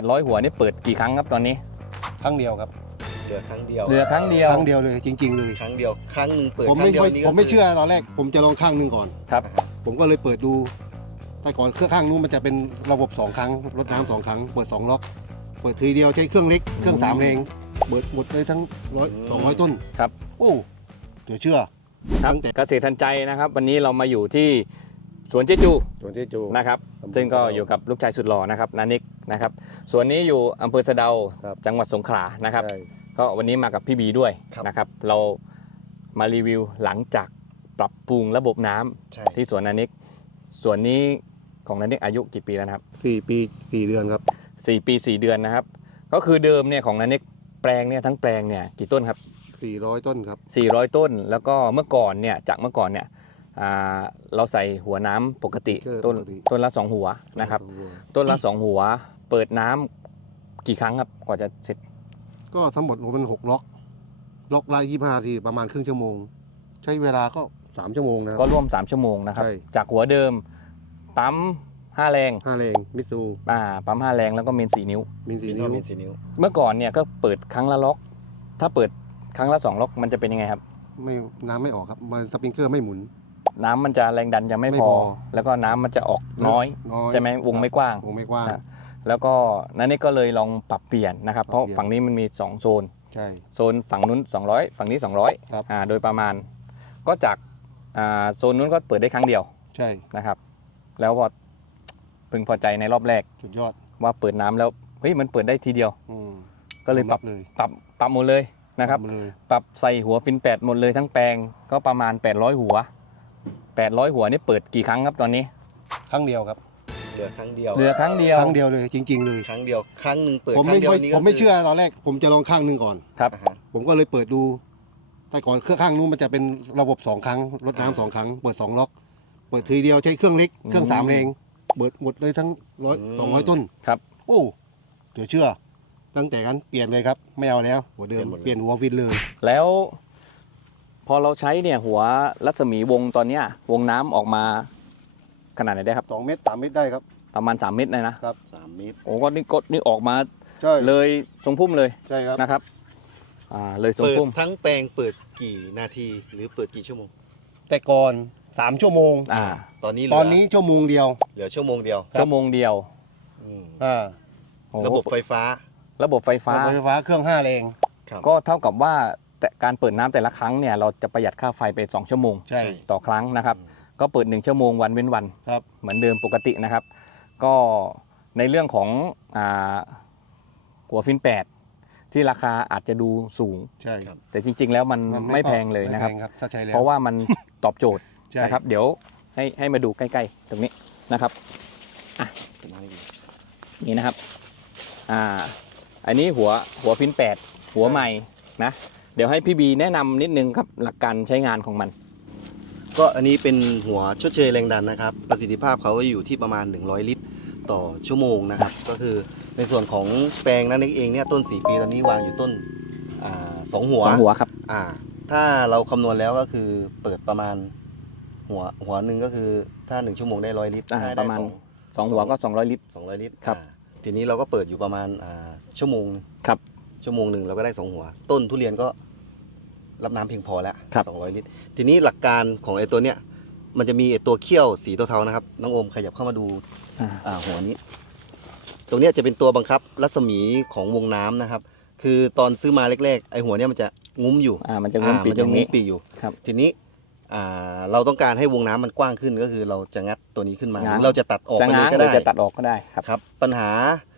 800 หัวนี่เปิดกี่ครั้งครับตอนนี้ ครั้งเดียวครับ เหลือครั้งเดียว เหลือครั้งเดียวครั้งเดียวเลยจริง ๆ เลย ครั้งเดียว ครั้งหนึ่งเปิดผมครั้ไม่งเดียวค่อยนี่ก็ผมไม่คืเชื่อตอนแรก ผมจะลองข้างหนึ่งก่อน ครับผมก็เลยเปิดดู แต่ก่อนเครื่องข้างนู้นมันจะเป็นระบบสองครั้งรดน้ำสองครั้ง เปิดสองล็อก เปิดทีเดียวใช้เครื่องเล็ก เครื่องสามแรงเปิดหมดเลยทั้งร้อยสองร้อยต้นครับ โอ้เดี๋ยวเชื่อ ครับตั้งแต่ เกษตรทันใจนะครับ วันนี้เรามาอยู่ที่สวนเจจูส่วนที่จู นะครับตำบลซึ่งก็สะเดาอยู่กับลูกชายสุดหล่อนะครับนานิก นะครับส่วนนี้อยู่อำเภอสะเดาครับ จังหวัดสงขลานะครับ ใช่ก็วันนี้มากับพี่บีด้วยครับนะครับ เรามารีวิวหลังจากปรับปรุงระบบน้ำใช่ที่สวนนานิกส่วนนี้ของนานิกอายุกี่ปีแล้วนะครับสี่ปีสี่เดือนครับสี่ปีสี่เดือนนะครับ ก็คือเดิมเนี่ยของนานิกแปลงเนี่ยทั้งแปลงเนี่ยกี่ต้นครับสี่ร้อยต้นครับ400 ต้น แล้วก็เมื่อก่อนเนี่ยจากเมื่อก่อนเนี่ย อ่าเราใส่หัวน้ำปกติเชื่อต้นปกติ ต้นละ2หัวนะครับสองหัวต้นละ2หัว เปิดน้ำกี่ครั้งครับกว่าจะเสร็จก็ทั้งหมดรวมเป็นหกล็อก ล็อกละยี่ห้าทีประมาณครึ่งชั่วโมง ใช้เวลาก็สามชั่วโมงนะครับก็ร่วม 3 ชั่วโมงนะครับ ใช่ จากหัวเดิม ปั๊ม5แรงห้าแรงมิตซูอ่าปั๊ม5แรงแล้วก็เมน4นิ้ว มินสีสีนิ้นิ้ววเป็นสีนิ้ว เมื่อก่อนเนี่ยก็เปิดครั้งละล็อก ถ้าเปิดครั้งละ2ล็อกมันจะเป็นยังไงครับ ไม่น้ำไม่ออกครับมันสปริงเกอร์ไม่หมุน น้ำมันจะแรงดันจะไม่ไม่พอพอแล้วก็น้ำมันจะออกน้อยน้อยใช่ไหมวงไม่กว้าง วงไม่กว้าง อะ แล้วก็นั่นนี่ก็เลยลองปรับเปลี่ยนนะครับ เพราะปรับเปลี่ยน ฝั่งนี้มันมี 2 โซน ใช่ โซนฝั่งนู้น 200 ฝั่งนี้200ครับอ่าโดยประมาณ ก็จากอ่าโซนนู้นก็เปิดได้ครั้งเดียวใช่นะครับ แล้วพอพึงพอใจในรอบแรกสุดยอดว่าเปิดน้ำแล้วเฮ้ยมันเปิดได้ทีเดียว อืมก็เลยปรับเลยปรับปรับหมดเลยนะครับ ทำเลยปรับใส่หัวฟินแปดหมดเลยทั้งแปลงก็ประมาณ 800 หัว 800 หัวนี่เปิดกี่ครั้งครับตอนนี้ครั้งเดียวครับ เหลือครั้งเดียว เหลือครั้งเดียวครั้งเดียวเลยจริง ๆ เลย ครั้งเดียว ครั้งหนึ่งเปิดผมครั้ไม่งเดียค่วอยนี่ก็ผมไม่คืเชื่อตอนแรก ผมจะลองข้างหนึ่งก่อน ครับ อ่าฮะ ผมก็เลยเปิดดู แต่ก่อนเครื่องข้างนู้นมันจะเป็นระบบสองครั้งรดน้ำสองครั้ง เปิดสองล็อก เปิดทีเดียวใช้เครื่องเล็กเครื่องสามแรงเปิดหมดเลยทั้งร้อยสองร้อยต้นครับ โอ้เดี๋ยวเชื่อ ตั้งแต่นั้นเปลี่ยนเลยครับ ไม่เอาแล้วหัวเดิมเปลี่ยนหัวฟินเลย แล้ว พอเราใช้เนี่ยหัวรัศมีวงตอนเนี้ยวงน้ำออกมาขนาดไหนได้ครับ สองเมตรสามเมตรได้ครับประมาณ 3 เมตรเลยนะสามเมตรโอ้ก็นี่กดนี่ออกมาใช่เลยทรงพุ่มเลยใช่ครับนะครับอ่าเลยทรงเปิดพุ่มทั้งแปลงเปิดกี่นาทีหรือเปิดกี่ชั่วโมง แต่ก่อนสามชั่วโมง อ่าตอนนี้เหลืตอนนี้ชั่วโมงเดียวเหลือชั่วโมงเดียวชั่วโมงเดียวอืมอ่าโอ้ระบบไฟฟ้า ระบบไฟฟ้ารถไฟฟ้าเครื่องห้าแรงครับก็เท่ากับว่า แต่การเปิดน้ำแต่ละครั้งเนี่ยเราจะประหยัดค่าไฟไป 2 ชั่วโมง ใช่ ต่อครั้งนะครับ ก็เปิด 1 ชั่วโมงวันเว้นวัน ครับ เหมือนเดิมปกตินะครับ ก็ในเรื่องของอาหัวฟินแปดที่ราคาอาจจะดูสูง ใช่ครับแต่จริง ๆ แล้วมันนไม่แพงเลยนะครับ ไม่แพงถ้าใช้แล้วเพราะว่ามัน ตอบโจทย์ใช่นะครับ เดี๋ยวให้ให้มาดูใกล้ๆ ตรงนี้นะครับนี่นะครับ อ่า อันนี้หัวหัวฟินแปดหัวใหม่นะ เดี๋ยวให้พี่บีแนะนำนิดนึงครับหลักการใช้งานของมัน ก็อันนี้เป็นหัวชดเชยแรงดันนะครับ ประสิทธิภาพเขาก็อยู่ที่ประมาณ 100 ลิตร ต่อชั่วโมงนะครับ ก็คือในส่วนของแปลงนั้นเองเนี่ยต้น 4 ปีตอนนี้วางอยู่ต้นอ่าสองหัวสองหัวครับ อ่า ถ้าเราคำนวณแล้วก็คือเปิดประมาณหัวหัวหนึ่งก็คือถ้า 1 ชั่วโมงได้ร้อยลิตรอ่าได้ประมาณ สอง สองหัวก็ 200 ลิตรสองร้อยลิตรครับ อ่าทีนี้เราก็เปิดอยู่ประมาณอ่าชั่วโมงหนึ่งครับ ชั่วโมงหนึ่งเราก็ได้สองหัว ต้นทุเรียนก็รับน้ำเพียงพอแล้วครับสองร้อยลิตร ทีนี้หลักการของไอ้ตัวเนี้ยมันจะมีไอ้ตัวเขี้ยวสีเทาๆนะครับน้องโอมขยับเข้ามาดูอ่า อ่าหัวนี้ ตรงเนี้ยจะเป็นตัวบังคับรัศมีของวงน้ำนะครับ คือตอนซื้อมาแรกๆไอ้หัวเนี้ยมันจะงุ้มอยู่อ่ามันจะงุ้มอ่าปีกมันอจะย่างงุ้นี้มปีกอยู่ ครับ ทีนี้อ่าเราต้องการให้วงน้ำมันกว้างขึ้นก็คือเราจะงัดตัวนี้ขึ้นมาหง้าง รือเราจะตัดออกจะไปเลง้ายงก็หรือได้จะตัดออกก็ได้ครับ ครับ ปัญหาอีก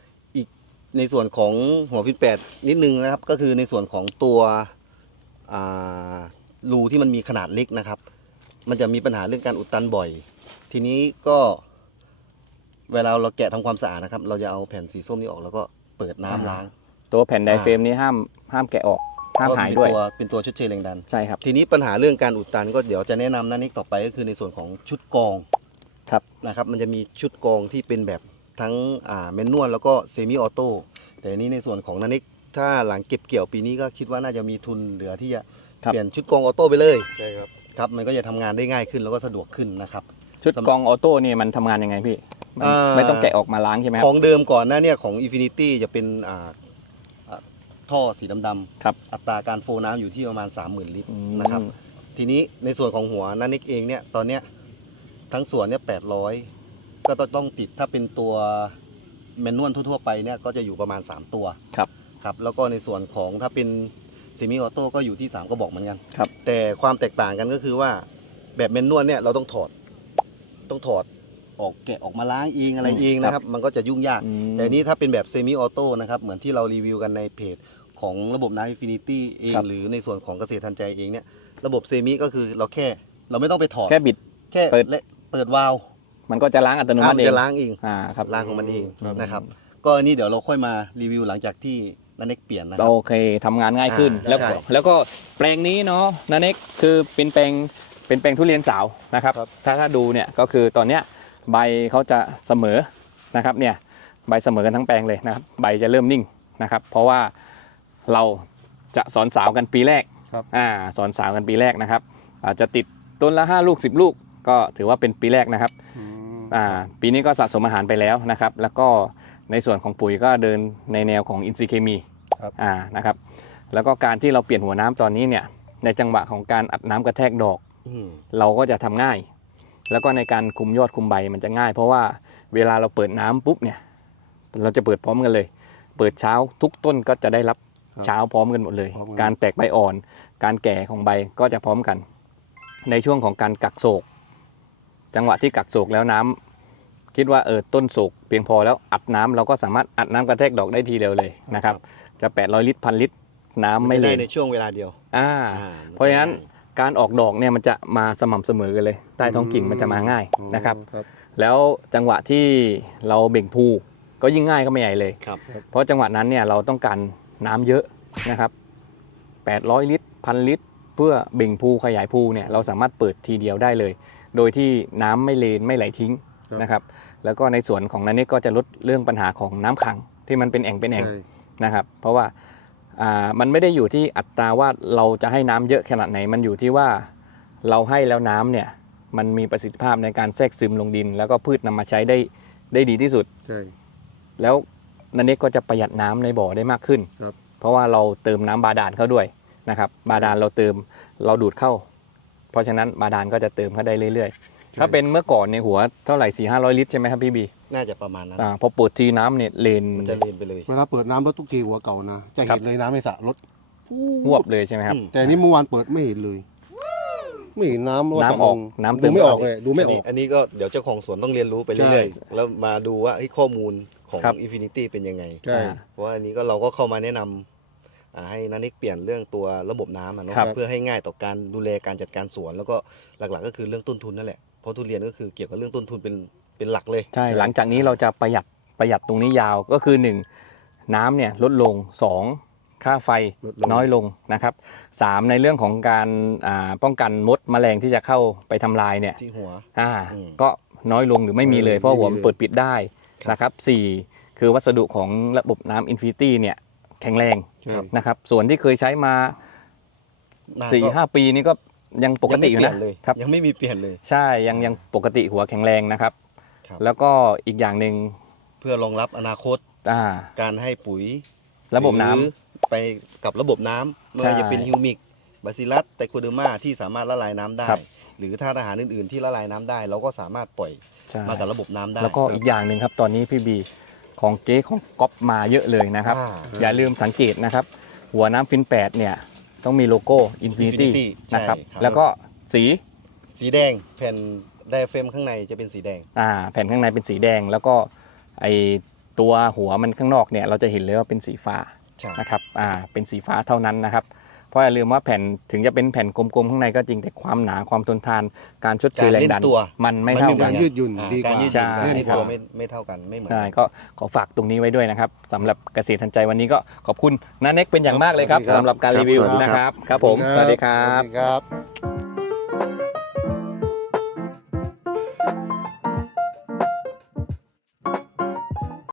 ในส่วนของหัวฟินแปดนิดนึงนะครับ ก็คือในส่วนของตัวอ่ารูที่มันมีขนาดเล็กนะครับ มันจะมีปัญหาเรื่องการอุดตันบ่อย ทีนี้ก็เวลาเราแกะทำความสะอาดนะครับ เราจะเอาแผ่นสีส้มนี้ออกแล้วก็เปิดน้ำอ่าล้าง ตัวแผ่นไดเฟรมนี้ห้ามห้ามแกะออกห้ามหายด้วยเพระเป็นตัวเป็นตัวชดเชยแรงดันใช่ครับทีนี้ปัญหาเรื่องการอุดตันก็เดี๋ยวจะแนะนำนั่นนี้ต่อไปก็คือในส่วนของชุดกรองครับนะครับ มันจะมีชุดกรองที่เป็นแบบทั้งอ่าแมนนวลแล้วก็เซมิออโต้ แต่อันนี้ในส่วนของนันนิกถ้าหลังเก็บเกี่ยวปีนี้ก็คิดว่าน่าจะมีทุนเหลือที่จะครับ เปลี่ยนชุดกรองออโต้ไปเลยใช่ครับ ครับมันก็จะทำงานได้ง่ายขึ้นแล้วก็สะดวกขึ้นนะครับ ชุดกรองออโต้นี่มันทำงานยังไงพี่อ่าไม่ต้องแกะออกมาล้างใช่ไหมคขรัอบงเดิมก่อนหน้าเนี่ยของ Infinity จะเป็นอ่าอ่าท่อสีดำๆครับอัตราการโฟน้ำอยู่ที่ประมาณ 30,000 ลิตรอืม นะครับ ทีนี้ในส่วนของหัวนันนิกเองเนี่ยตอนเนี้ยทั้งส่วนเนี่ย800 ก็ต้องติดถ้าเป็นตัว แมนนวลทั่วๆไปเนี่ยก็จะอยู่ประมาณ 3 ตัวครับครับแล้วก็ในส่วนของถ้าเป็นซีมิออโต้ก็อยู่ที่ 3 ก็บอกเหมือนกันครับ แต่ความแตกต่างกันก็คือว่าแบบแมนนวลเนี่ยเราต้องถอดต้องถอดออกแกะออกมาล้างเองอะไรอืมเองนะครับ มันก็จะยุ่งยากอืมแต่อันนี้ถ้าเป็นแบบเซมิออโต้นะครับ เหมือนที่เรารีวิวกันในเพจของระบบน้ำอินฟินิตี้เองครับหรือในส่วนของเกษตรทันใจเองเนี่ย ระบบเซมิก็คือเราแค่ เราไม่ต้องไปถอดแค่บิดแค่เปิดและเปิดวาล์ว มันก็จะล้างอัตโนอะมัมัตินเองจะล้างเองอ่าครับล้างของมันเองครับนะครับ ก็อันนี้เดี๋ยวเราค่อยมารีวิวหลังจากที่นันเน็กเปลี่ยนนะครับโอเคทำงานง่ายขึ้นอ่าแล้วก็ใช่แล้วก็แปลงนี้เนาะนันเน็กคือเป็นแปลงเป็นแปลงทุเรียนสาวนะครับครับ ถ้าถ้าดูเนี่ยก็คือตอนเนี้ยใบเขาจะเสมอนะครับเนี่ยใบเสมอกันทั้งแปลงเลยนะครับใบจะเริ่มนิ่งนะครับ เพราะว่าเราจะสอนสาวกันปีแรกครับอ่าสอนสาวกันปีแรกนะครับอาจจะติดต้นละ 5 ลูก 10 ลูก ก็ถือว่าเป็นปีแรกนะครับอืมอ่าปีนี้ก็สะสมอาหารไปแล้วนะครับ แล้วก็ในส่วนของปุ๋ยก็เดินในแนวของอินทรีย์เคมีครับ อ่านะครับแล้วก็การที่เราเปลี่ยนหัวน้ำตอนนี้เนี่ยในจังหวะของการอัดน้ำกระแทกดอก อืมเราก็จะทำง่าย แล้วก็ในการคุมยอดคุมใบมันจะง่าย เพราะว่าเวลาเราเปิดน้ำปุ๊บเนี่ย เราจะเปิดพร้อมกันเลย เปิดเช้าทุกต้นก็จะได้รับครับเช้าพร้อมกันหมดเลย พร้อมกัน การแตกใบอ่อน การแก่ของใบก็จะพร้อมกัน ในช่วงของการกักโศก จังหวะที่กักโศกแล้วน้ำคิดว่าเออต้นโศกเพียงพอแล้วอัดน้ำเราก็สามารถอัดน้ำกระแทกดอกได้ทีเดียวเลยนะครับจะ800ลิตรพันลิตรน้ำมันไม่จะเลได้ยในช่วงเวลาเดียวอ่าอ่าเพราะฉะนั้นการออกดอกเนี่ยมันจะมาสม่ำเสมอกันเลยใต้ท้องกิ่งมันจะมาง่ายนะครับครับแล้วจังหวะที่เราเบ่งพูก็ยิ่งง่ายก็ไม่ใหญ่เลยครับเพราะจังหวะนั้นเนี่ยเราต้องการน้ำเยอะนะครับ 800 ลิตรพันลิตร เพื่อเบ่งพูขยายพูเนี่ยเราสามารถเปิดทีเดียวได้เลย โดยที่น้ำไม่เลนไม่ไหลทิ้งครับนะครับ แล้วก็ในส่วนของนั้นเนี่ยก็จะลดเรื่องปัญหาของน้ำขังที่มันเป็นแอ่งเป็นแอ่งใช่นะครับ เพราะว่าอ่ามันไม่ได้อยู่ที่อัตราว่าเราจะให้น้ำเยอะขนาดไหน มันอยู่ที่ว่าเราให้แล้วน้ำเนี่ยมันมีประสิทธิภาพในการแทรกซึมลงดิน แล้วก็พืชนำมาใช้ได้ได้ดีที่สุดใช่แล้วนันเน็กก็จะประหยัดน้ำในบ่อได้มากขึ้นครับเพราะว่าเราเติมน้ำบาดาลเข้าด้วยนะครับ บาดาลเราเติมเราดูดเข้า เพราะฉะนั้นบาดาลก็จะเติมเข้าได้เรื่อยๆ ถ้าเป็นเมื่อก่อนในยหัวเท่าไหร่สี่ห้าร้อยลิตรใช่ไหมครับพี่บีน่าจะประมาณนั้นอ่าพอเปิดทีน้ำเนี่ยเลนมันจะเลนไปเลยเวลาเปิดน้ำรถทุกทีหัวเก่านะ จะครัเห็บนเลยน้ำในสระรถหวบเลยใช่ไหมครับอืมแต่อันนี้เมื่อวานเปิดไม่เห็นเลยไม่เห็นน้ำว่าน้ำจะออกลงน้ำเติดูมไม่ออกเลยดูไม่ออก อันนี้ก็เดี๋ยวเจ้าของสวนต้องเรียนรู้ไปเรื่อยใช่ๆแล้วมาดูว่าเฮ้ยข้อมูลของครับ Infinity เป็นยังไงใช่อ่าเพราะว่าอันนี้ก็เราก็เข้ามาแนะนำอ่า ให้นันนิกเปลี่ยนเรื่องตัวระบบน้ำอะเนาะครับ เพื่อให้ง่ายต่อการดูแลการจัดการสวน แล้วก็หลักๆ ก็คือเรื่องต้นทุนนั่นแหละเพราะทุเรียนก็คือเกี่ยวกับเรื่องต้นทุนเป็นเป็นหลักเลย ใช่ หลังจากนี้เราจะประหยัดประหยัดตรงนี้ยาวก็คือ 1 น้ำเนี่ยลดลง 2 ค่าไฟลดลง น้อยลงนะครับสามในเรื่องของการอ่าป้องกันมดแมลงที่จะเข้าไปทำลายเนี่ยที่หัว อ่าอืมก็น้อยลงหรือไม่มีเลยเออเพราะหัวไม่มีมันเลยเปิดปิดได้ครับ นะครับสี่คือวัสดุของระบบน้ำอินฟินิตี้เนี่ย แข็งแรงใช่นะครับ ส่วนที่เคยใช้มานาน4ี่ก็ห้าปีนี่ก็ยังปกติอยู่งไม่นะเปลี่เลยครับ ยังไม่มีเปลี่ยนเลย ใช่ยังยังปกติหัวแข็งแรงนะครับ ครับ แล้วก็อีกอย่างหนึ่งเพื่อรองรับอนาคตอ่า การให้ปุ๋ยระบบน้ำหรือไปกับระบบน้ำไม่ว่าใช่จะเป็นฮิวมิกบาซิลัสไตโคเดอร์มาที่สามารถละลายน้ำได้ ครับ หรือธาตุอาหารอื่นๆที่ละลายน้ำได้ เราก็สามารถปล่อยใช่มากับระบบน้ำได้แล้วก็อีกอย่างหนึ่งครับ ตอนนี้พี่บี ของเก๊ของก๊อปมาเยอะเลยนะครับอ่าอย่าลืมสังเกตนะครับ หัวน้ำฟิน8เนี่ยต้องมีโลโก้ Infinity Infinity นะครับใช่ครับ แล้วก็สีสีแดงแผ่นไดอะเฟรมข้างในจะเป็นสีแดงอ่าแผ่นข้างในเป็นสีแดง แล้วก็ไอตัวหัวมันข้างนอกเนี่ยเราจะเห็นเลยว่าเป็นสีฟ้าใช่นะครับอ่าเป็นสีฟ้าเท่านั้นนะครับ เพราะอย่าลืมว่าแผ่นถึงจะเป็นแผ่นกลมๆข้างในก็จริงแต่ความหนาความทนทานการชดเชยแรงดันตัว มันไม่เท่ากักาน รยืดหยุ่นอ่าดีกการว่ายืดหยุ่นใช่ การยืดครับตัวไม่ไม่เท่ากันไม่เหมือนใช่กัน ก็ขอฝากตรงนี้ไว้ด้วยนะครับสำหรับเกษตรทันใจวันนี้ก็ขอบคุณน้าเน็กเป็นอย่างมากเลยครับครับสำหรับการรีวิวครับนะครับ ครับผม สวัสดีครับ สวัสดีครับ